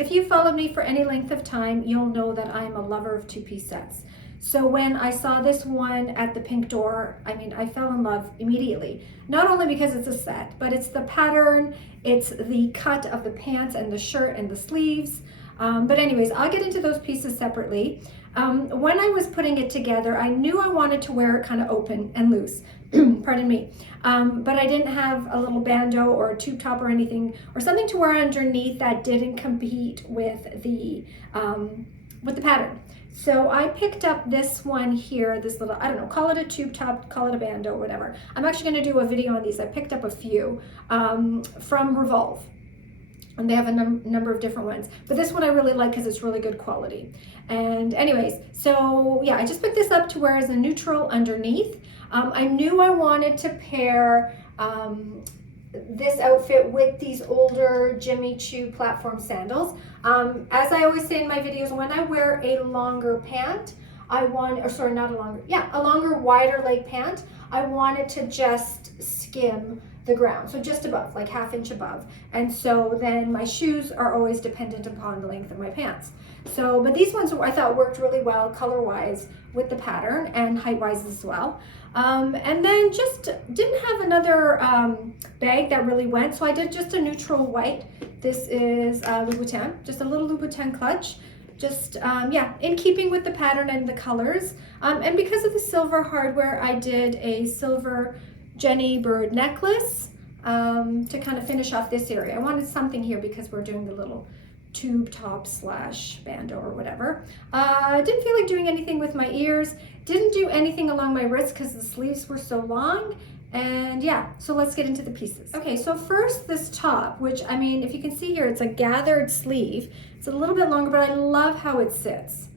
if you followed me for any length of time, you'll know that I'm a lover of two-piece sets. So when I saw this one at the Pink Door, I mean, I fell in love immediately. Not only because it's a set, but it's the pattern, it's the cut of the pants and the shirt and the sleeves. But anyways, I'll get into those pieces separately. When I was putting it together, I knew I wanted to wear it kind of open and loose. Pardon me. But I didn't have a little bandeau or a tube top or anything, or something to wear underneath that didn't compete with the pattern. So I picked up this one here, this little, I don't know, call it a tube top, call it a bandeau, whatever. I'm actually going to do a video on these. I picked up a few from Revolve. And they have a number of different ones. But this one I really like because it's really good quality. And anyways, so yeah, I just picked this up to wear as a neutral underneath. I knew I wanted to pair this outfit with these older Jimmy Choo platform sandals. As I always say in my videos, when I wear a longer pant, a longer, wider leg pant, I want it to just skim the ground, so just above, like ½ inch above. And so then my shoes are always dependent upon the length of my pants. So, but these ones I thought worked really well color-wise with the pattern and height-wise as well. And then just didn't have another bag that really went, so I did just a neutral white. This is Louboutin, just a little Louboutin clutch. Just, yeah, in keeping with the pattern and the colors. And because of the silver hardware, I did a silver Jenny bird necklace to kind of finish off this area. I wanted something here because we're doing the little tube top / bandeau or whatever. Didn't feel like doing anything with my ears. Didn't do anything along my wrists because the sleeves were so long. And yeah, so let's get into the pieces. Okay, so first this top, which I mean, if you can see here, it's a gathered sleeve. It's a little bit longer, but I love how it sits.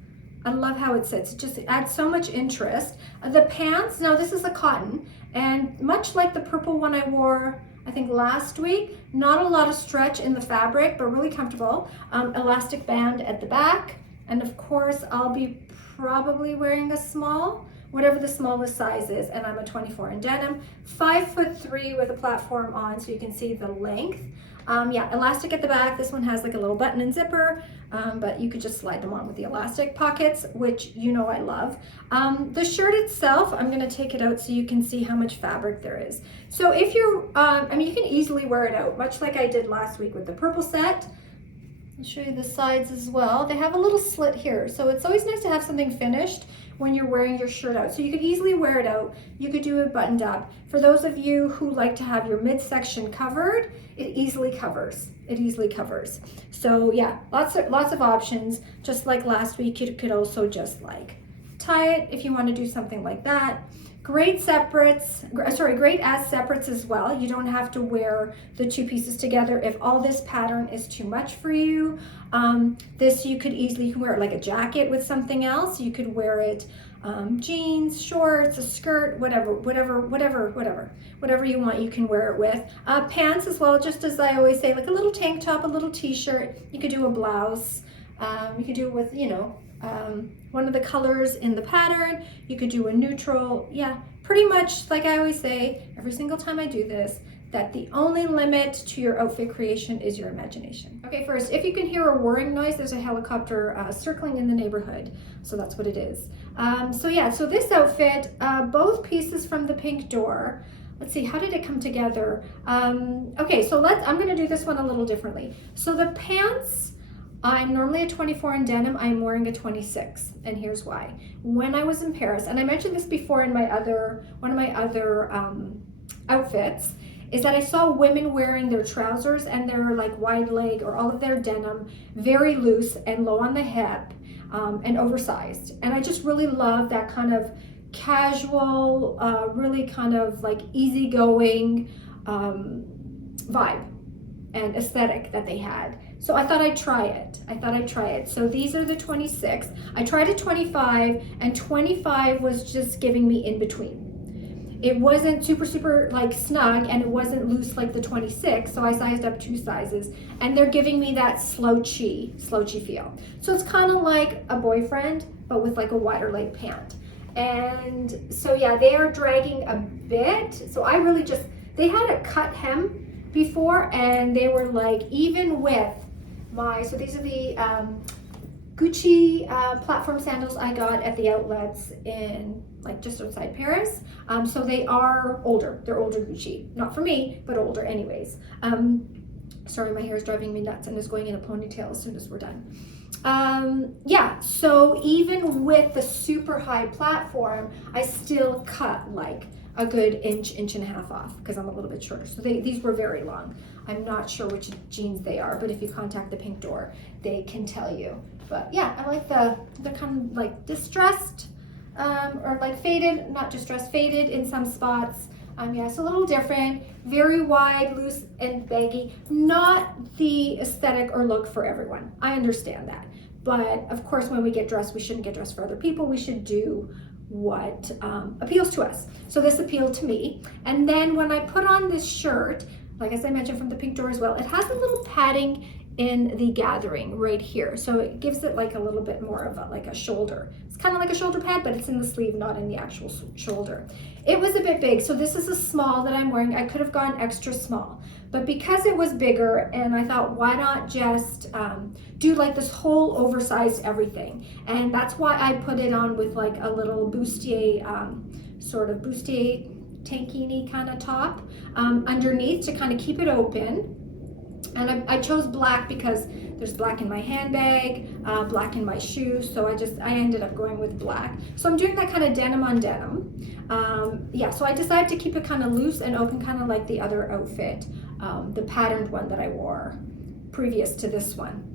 I love how it sits. It just adds so much interest. The pants, now this is a cotton, and much like the purple one I wore, I think last week, not a lot of stretch in the fabric, but really comfortable. Elastic band at the back, and of course I'll be probably wearing a small, whatever the smallest size is, and I'm a 24 in denim, 5'3" with a platform on so you can see the length. Yeah, elastic at the back. This one has like a little button and zipper, but you could just slide them on with the elastic pockets, which you know I love. The shirt itself, I'm gonna take it out so you can see how much fabric there is. So if you're, I mean, you can easily wear it out, much like I did last week with the purple set. I'll show you the sides as well. They have a little slit here, so it's always nice to have something finished when you're wearing your shirt out. So you could easily wear it out. You could do it buttoned up. For those of you who like to have your midsection covered, it easily covers. It easily covers. So yeah, lots of options. Just like last week, you could also just like tie it if you want to do something like that. Great separates, great as separates as well. You don't have to wear the two pieces together if all this pattern is too much for you. This you can wear it like a jacket with something else. You could wear it jeans, shorts, a skirt, whatever you want, you can wear it with. Pants as well, just as I always say, like a little tank top, a little t-shirt. You could do a blouse. You could do it with, you know, one of the colors in the pattern. You could do a neutral. Yeah, pretty much like I always say every single time I do this, that the only limit to your outfit creation is your imagination. Okay, first, if you can hear a whirring noise, there's a helicopter circling in the neighborhood, so that's what it is. So yeah, so this outfit, both pieces from the Pink Door. Let's see, how did it come together? Okay, so I'm gonna do this one a little differently. So the pants, I'm normally a 24 in denim, I'm wearing a 26, and here's why. When I was in Paris, and I mentioned this before in one of my other outfits, is that I saw women wearing their trousers and their like wide leg or all of their denim very loose and low on the hip and oversized. And I just really love that kind of casual, really kind of like easygoing vibe and aesthetic that they had. So I thought I'd try it. So these are the 26. I tried a 25, and 25 was just giving me in between. It wasn't super like snug, and it wasn't loose like the 26, so I sized up 2 sizes, and they're giving me that slouchy feel. So it's kind of like a boyfriend, but with like a wider leg pant. And so yeah, they are dragging a bit. So I really they had a cut hem before, and they were like even with so these are the Gucci platform sandals I got at the outlets in like just outside Paris. So they are older. They're older Gucci. Not for me, but older anyways. Sorry, my hair is driving me nuts and is going in a ponytail as soon as we're done. Yeah, so even with the super high platform, I still cut like a good inch and a half off because I'm a little bit shorter. So these were very long. I'm not sure which jeans they are, but if you contact the Pink Door, they can tell you. But yeah, I like the kind of like distressed or like faded, not distressed, faded in some spots. Yeah, it's a little different, very wide, loose, and baggy. Not the aesthetic or look for everyone. I understand that. But of course, when we get dressed, we shouldn't get dressed for other people. We should do what appeals to us. So this appealed to me. And then when I put on this shirt, like as I mentioned from the Pink Door as well, it has a little padding in the gathering right here. So it gives it like a little bit more of like a shoulder. It's kind of like a shoulder pad, but it's in the sleeve, not in the actual shoulder. It was a bit big. So this is a small that I'm wearing. I could have gone extra small, but because it was bigger and I thought, why not just do like this whole oversized everything? And that's why I put it on with like a little bustier, sort of bustier tankini kind of top underneath to kind of keep it open. And I chose black because there's black in my handbag, black in my shoes, so I ended up going with black. So I'm doing that kind of denim on denim. Yeah, so I decided to keep it kind of loose and open, kind of like the other outfit, the patterned one that I wore previous to this one.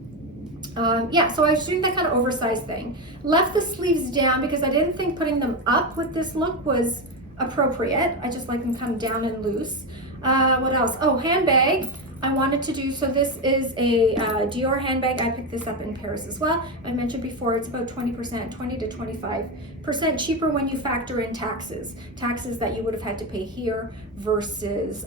Yeah, so I was doing that kind of oversized thing. Left the sleeves down because I didn't think putting them up with this look was appropriate. I just like them kind of down and loose. What else? Oh, handbag. I wanted to do, so this is a Dior handbag. I picked this up in Paris as well. I mentioned before it's about 20%, 20 to 25% cheaper when you factor in taxes that you would have had to pay here versus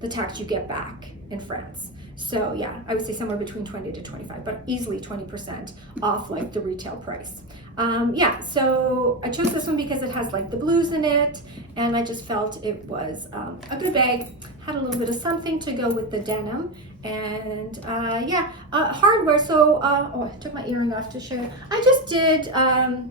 the tax you get back in France. So yeah, I would say somewhere between 20 to 25, but easily 20% off like the retail price. Yeah, so I chose this one because it has like the blues in it, and I just felt it was a good bag. Had a little bit of something to go with the denim, and yeah, hardware. So oh, I took my earring off to show you. I just did a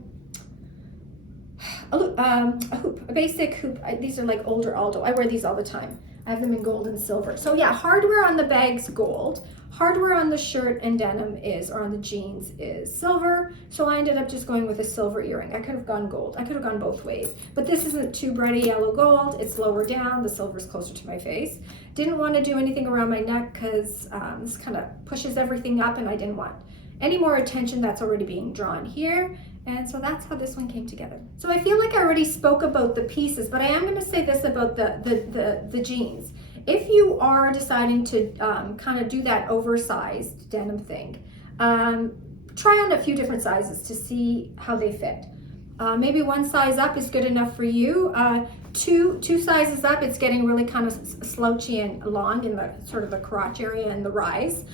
hoop, a basic hoop. These are like older Aldo. I wear these all the time. I have them in gold and silver. So yeah, hardware on the bag's gold. Hardware on the shirt and denim is, or on the jeans is silver. So I ended up just going with a silver earring. I could have gone gold. I could have gone both ways. But this isn't too bright a yellow gold. It's lower down. The silver's closer to my face. Didn't want to do anything around my neck because this kind of pushes everything up, and I didn't want any more attention that's already being drawn here. And so that's how this one came together. So I feel like I already spoke about the pieces, but I am going to say this about the jeans. If you are deciding to kind of do that oversized denim thing, try on a few different sizes to see how they fit. Maybe one size up is good enough for you. Two sizes up, it's getting really kind of slouchy and long in the sort of the crotch area and the rise.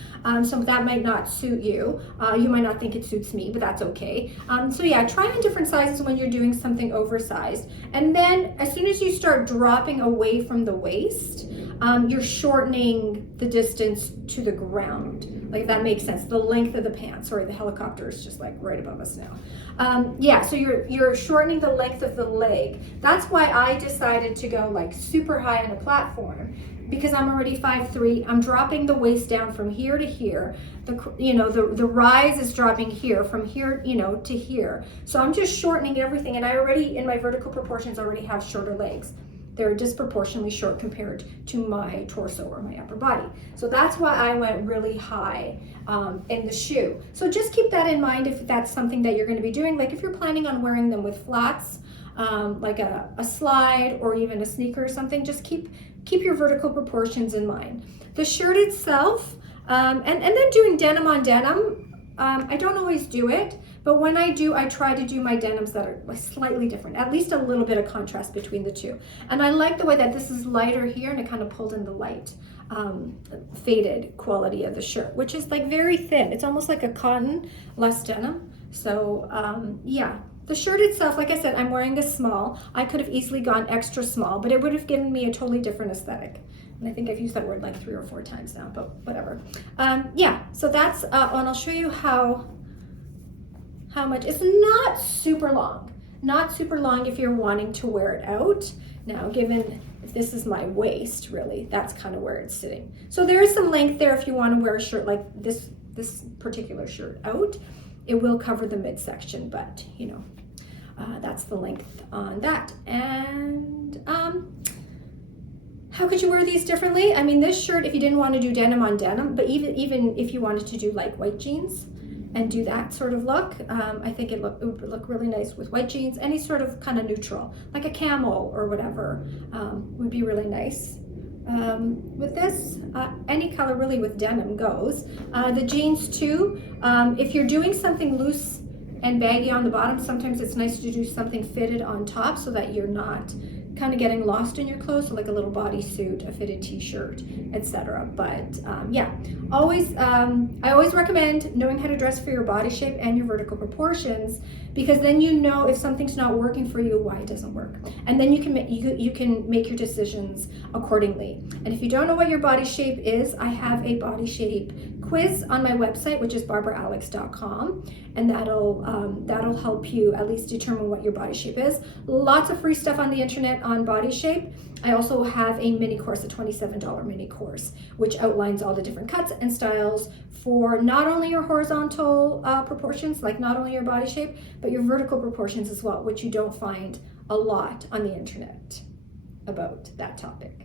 So that might not suit you. You might not think it suits me, but that's okay. So yeah, try on different sizes when you're doing something oversized. And then as soon as you start dropping away from the waist, you're shortening the distance to the ground. Like, if that makes sense, the length of the pants. Sorry, the helicopter is just like right above us now. Yeah, so you're shortening the length of the leg. That's why I decided to go like super high on a platform, because I'm already 5'3". I'm dropping the waist down from here to here. The rise is dropping here from here, to here. So I'm just shortening everything, and I already, in my vertical proportions, already have shorter legs. They're disproportionately short compared to my torso or my upper body. So that's why I went really high in the shoe. So just keep that in mind if that's something that you're going to be doing. Like if you're planning on wearing them with flats, like a slide or even a sneaker or something, just keep your vertical proportions in mind. The shirt itself, and then doing denim on denim, I don't always do it, but when I do, I try to do my denims that are slightly different, at least a little bit of contrast between the two. And I like the way that this is lighter here, and it kind of pulled in the light faded quality of the shirt, which is like very thin. It's almost like a cotton, less denim. So yeah, the shirt itself, like I said, I'm wearing a small. I could have easily gone extra small, but it would have given me a totally different aesthetic. And I think I've used that word like 3 or 4 times now, but whatever. Yeah, so that's, and I'll show you how much. It's not super long. Not super long if you're wanting to wear it out. Now, given if this is my waist, really, that's kind of where it's sitting. So there is some length there if you want to wear a shirt like this particular shirt out. It will cover the midsection, but you know, that's the length on that. And how could you wear these differently? I mean, this shirt, if you didn't want to do denim on denim, but even if you wanted to do like white jeans and do that sort of look, I think it would look really nice with white jeans. Any sort of kind of neutral, like a camel or whatever, would be really nice. With this, any color really with denim goes. The jeans too, if you're doing something loose and baggy on the bottom, sometimes it's nice to do something fitted on top so that you're not kind of getting lost in your clothes, so like a little bodysuit, a fitted t-shirt, etc. But yeah, I always recommend knowing how to dress for your body shape and your vertical proportions, because then you know if something's not working for you, why it doesn't work, and then you can make your decisions accordingly. And if you don't know what your body shape is, I have a body shape quiz on my website, which is barbaraalex.com, and that'll help you at least determine what your body shape is. Lots of free stuff on the internet on body shape. I also have a mini course, a $27 mini course, which outlines all the different cuts and styles for not only your horizontal proportions, like not only your body shape, but your vertical proportions as well, which you don't find a lot on the internet about that topic.